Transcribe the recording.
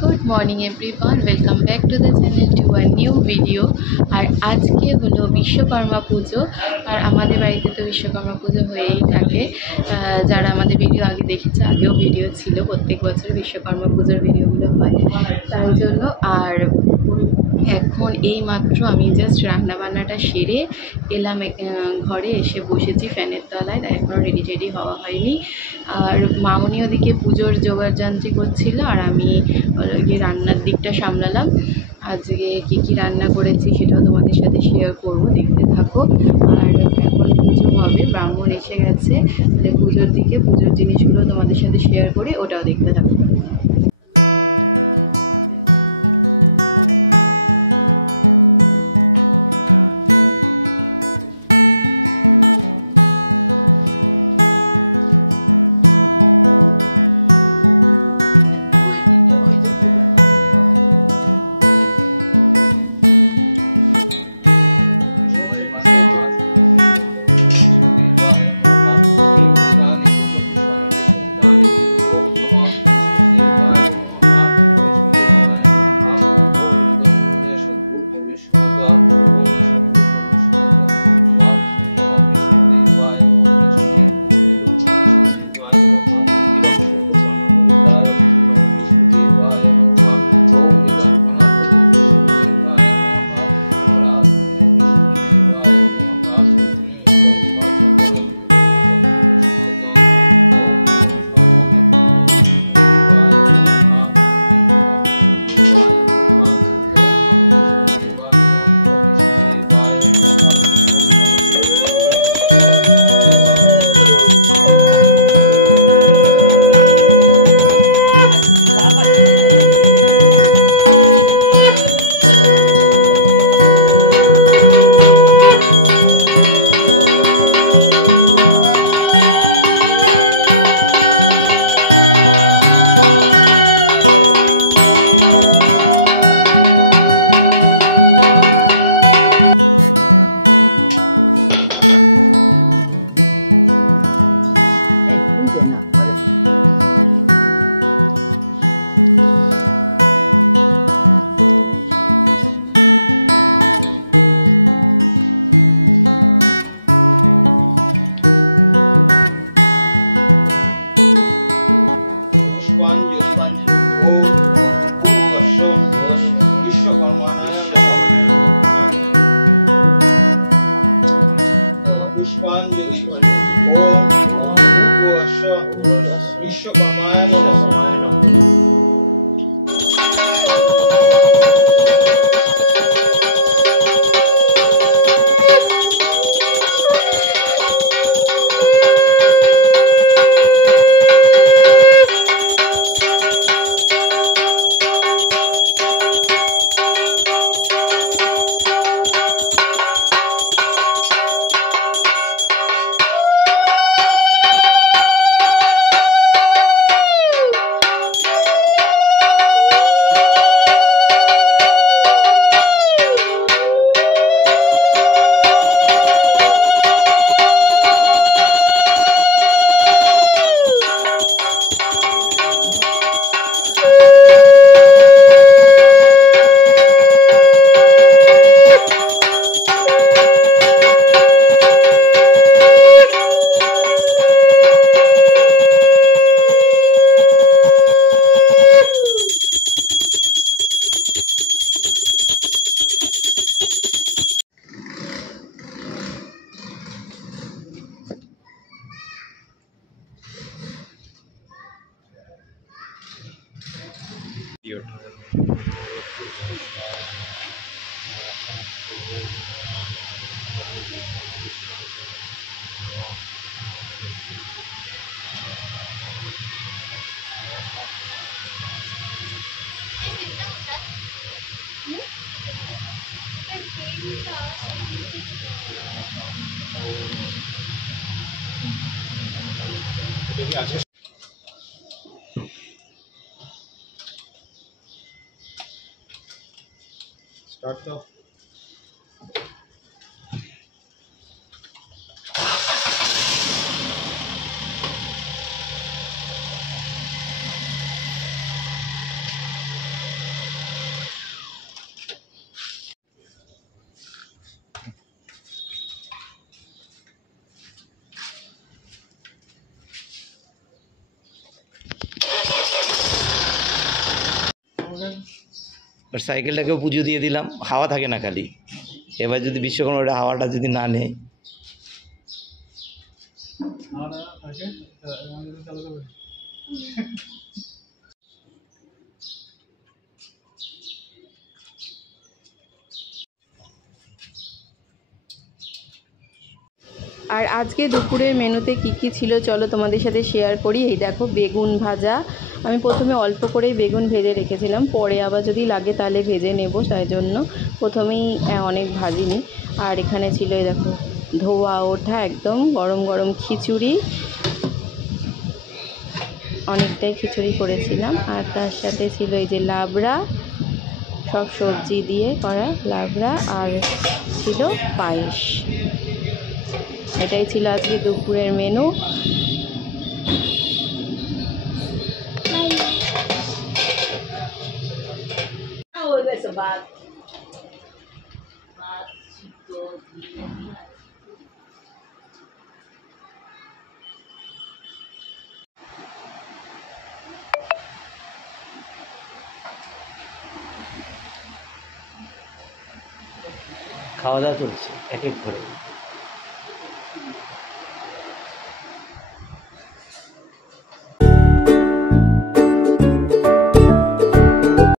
Good morning everyone, welcome back to the channel to a new video. আর আজকে হলো বিশ্বকর্মা পুজো। আর আমাদের বাড়িতে তো বিশ্বকর্মা পুজো হয়েই থাকে। যারা আমাদের ভিডিও আগে দেখেছে, আগেও ভিডিও ছিল, প্রত্যেক বছর বিশ্বকর্মা পুজোর ভিডিওগুলো হয়, তাই জন্য। আর এখন এই মাত্র আমি জাস্ট রান্নাবান্নাটা সেরে এলাম, ঘরে এসে বসেছি ফ্যানের তলায়। তাই এখনও রেডি টেডি হওয়া হয়নি। আর মামনি ওদিকে পুজোর জোগাড়যন্ত্রী করছিল, আর আমি গিয়ে রান্নার দিকটা সামলালাম। আজকে কী কী রান্না করেছি সেটাও তোমাদের সাথে শেয়ার করব, দেখতে থাকো। আর এখন পুজো হবে, ব্রাহ্মণ এসে গেছে, তাহলে পুজোর দিকে পুজোর জিনিসগুলো তোমাদের সাথে শেয়ার করি, ওটাও দেখতে থাকো। পুষ্পাঞ্জলি ওম ভূর্ভুবস্য বিশ্বকর্মায় নমঃ। Start off. এবার সাইকেলটাকেও পুজো দিয়ে দিলাম, হাওয়া থাকে না খালি। এবার যদি বিশ্বকর্মার হাওয়াটা যদি না নেয়, আর আজকে দুপুরের মেনুতে কি কি ছিল চলো তোমাদের সাথে শেয়ার করি। এই দেখো বেগুন ভাজা, আমি প্রথমে অল্প করেই বেগুন ভেজে রেখেছিলাম, পরে আবার যদি লাগে তাহলে ভেজে নেব, তাই জন্য প্রথমেই অনেক ভাজিনি। আর এখানে ছিল এই দেখো ধোয়া ওঠা একদম গরম গরম খিচুড়ি, অনেকটাই খিচুড়ি করেছিলাম। আর তার সাথে ছিল এই যে লাবড়া, সব সবজি দিয়ে করা লাবড়া, আর ছিল পায়েস। এটাই ছিল আজকে দুপুরের মেনু। খাওয়া দাওয়া চলছে এক এক করে।